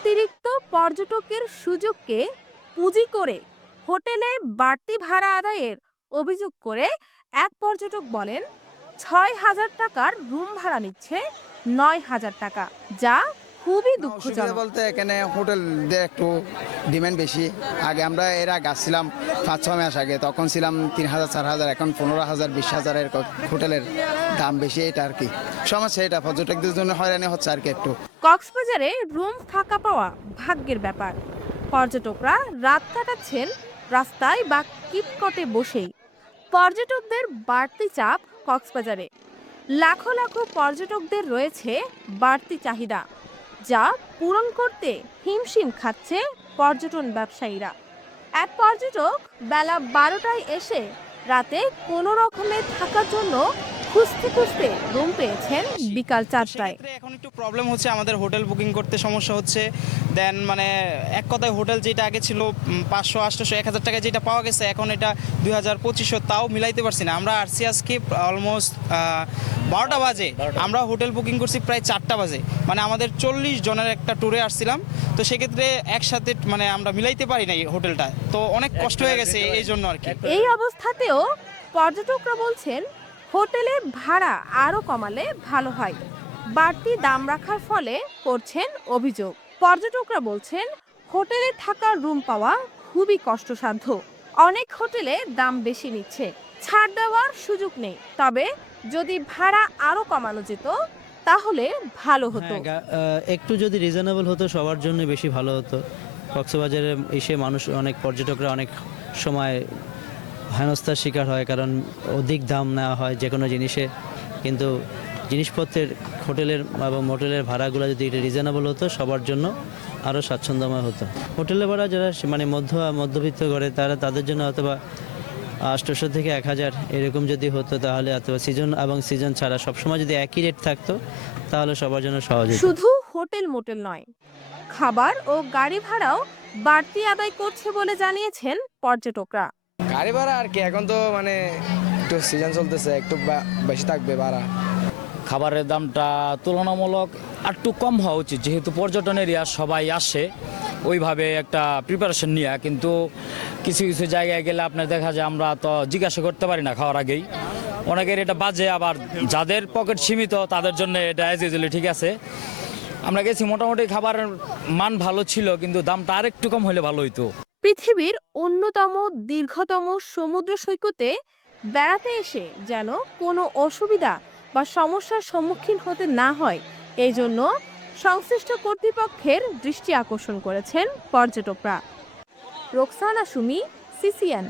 অতিরিক্ত পর্যটকের সুযোগকে পুঁজি করে হোটেলে বাড়তি ভাড়া আদায়ের অভিযোগ করে এক পর্যটক বলেন ৬,০০০ টাকার রুম ভাড়া নিচ্ছে ৯,০০০ টাকা, যা খুবই না, অসুবিধা দুঃখজনক। বলতে এখানে হোটেলদের একটু ডিমান্ড বেশি। আগে আমরা এর আগে আসছিলাম ৫-৬ মাস আগে, তখন ছিলাম ৩,০০০ ৪,০০০, এখন ১৫,০০০ ২০,০০০ হোটেলের দাম বেশি, এটা আর কি সমস্যা। এটা পর্যটকদের জন্য হয়রানি হচ্ছে আর কি একটু। কক্সবাজারে রুম ফাঁকা পাওয়া ভাগ্যের ব্যাপার। পর্যটকরা রাত কাটাচ্ছেন রাস্তায় বা কিটকটে বসেই। পর্যটকদের বাড়তি চাপ কক্সবাজারে। লাখো লাখো পর্যটকদের রয়েছে বাড়তি চাহিদা, যা পূরণ করতে হিমশিম খাচ্ছে পর্যটন ব্যবসায়ীরা। এক পর্যটক বেলা ১২টায় এসে রাতে কোনো রকমে থাকার জন্য খুঁজতে খুঁজতে রুম পেয়েছেন বিকাল ৪টায়। সেক্ষেত্রে এখন একটু প্রবলেম হচ্ছে, আমাদের হোটেল বুকিং করতে সমস্যা হচ্ছে। দেন মানে এক কথায় হোটেল যেটা আগে ছিল ৫০০ ৮০০ ১,০০০ টাকায় যেটা পাওয়া গেছে, এখন এটা ২,০০০ ২৫০০, তাও মিলাইতে পারছি না। আমরা আসছি আজকে অলমোস্ট ১২টা বাজে, আমরা হোটেল বুকিং করছি প্রায় ৪টা বাজে। মানে আমাদের ৪০ জনের একটা ট্যুরে আসছিলাম, তো সেক্ষেত্রে একসাথে মানে আমরা মিলাইতে পারি না এই হোটেলটা, তো অনেক কষ্ট হয়ে গেছে এই জন্য আর কি। এই অবস্থাতেও পর্যটকরা বলছেন হোটেলে ভাড়া আরো কমালে ভালো হয়। বাড়তি দাম রাখার ফলে করছেন অভিযোগ। পর্যটকরা বলছেন হোটেলে থাকার রুম পাওয়া খুবই কষ্টসাধ্য। অনেক হোটেলে দাম বেশি নিচ্ছে, ছাড় দেওয়ার সুযোগ নেই। তবে যদি ভাড়া আরো কমানো যেত তাহলে ভালো হতো। একটু যদি রিজনেবল হতো সবার জন্য বেশি ভালো হতো। কক্সবাজারে এসে মানুষ, অনেক পর্যটকরা অনেক সময় হেনস্থার শিকার হয়, কারণ অধিক দাম নেওয়া হয় যে কোনো জিনিসে। কিন্তু জিনিসপত্রের, হোটেলের এবং মোটেলের ভাড়াগুলো যদি এটা রিজনেবল হতো সবার জন্য আরও স্বাচ্ছন্দ্যময় হতো। হোটেলের ভাড়া যারা মানে মধ্যবিত্ত করে তাদের জন্য অথবা ৮০০ থেকে ১,০০০ এরকম যদি হতো, তাহলে অথবা সিজন এবং সিজন ছাড়া সবসময় যদি একই রেট থাকতো, তাহলে সবার জন্য সহজ হতো। শুধু হোটেল মোটেল নয়, খাবার ও গাড়ি ভাড়াও বাড়তি আদায় করছে বলে জানিয়েছেন পর্যটকরা। গাড়ি ভাড়া আর কি, এখন তো মানে একটু সিজন চলতেছে, একটু বেশি থাকবে ভাড়া। খাবারের দামটা তুলনামূলক একটু কম হওয়া উচিত, যেহেতু পর্যটন এরিয়া সবাই আসে ওইভাবে একটা প্রিপারেশন নিয়ে। কিন্তু কিছু কিছু জায়গায় গেলে আপনার দেখা যায় আমরা তো জিজ্ঞাসা করতে পারি না খাওয়ার আগেই, অনেকের এটা বাজে, আবার যাদের পকেট সীমিত তাদের জন্য এটা অ্যাজ ইউজুয়ালি ঠিক আছে। আমরা গেছি, মোটামুটি খাবারের মান ভালো ছিল, কিন্তু দামটা আরেকটু কম হলে ভালো হইতো। পৃথিবীর অন্যতম দীর্ঘতম সমুদ্র সৈকতে বেড়াতে এসে যেন কোনো অসুবিধা বা সমস্যার সম্মুখীন হতে না হয়, এই জন্য সংশ্লিষ্ট কর্তৃপক্ষের দৃষ্টি আকর্ষণ করেছেন পর্যটকরা। রোকসানা সুমি, সিসিএন।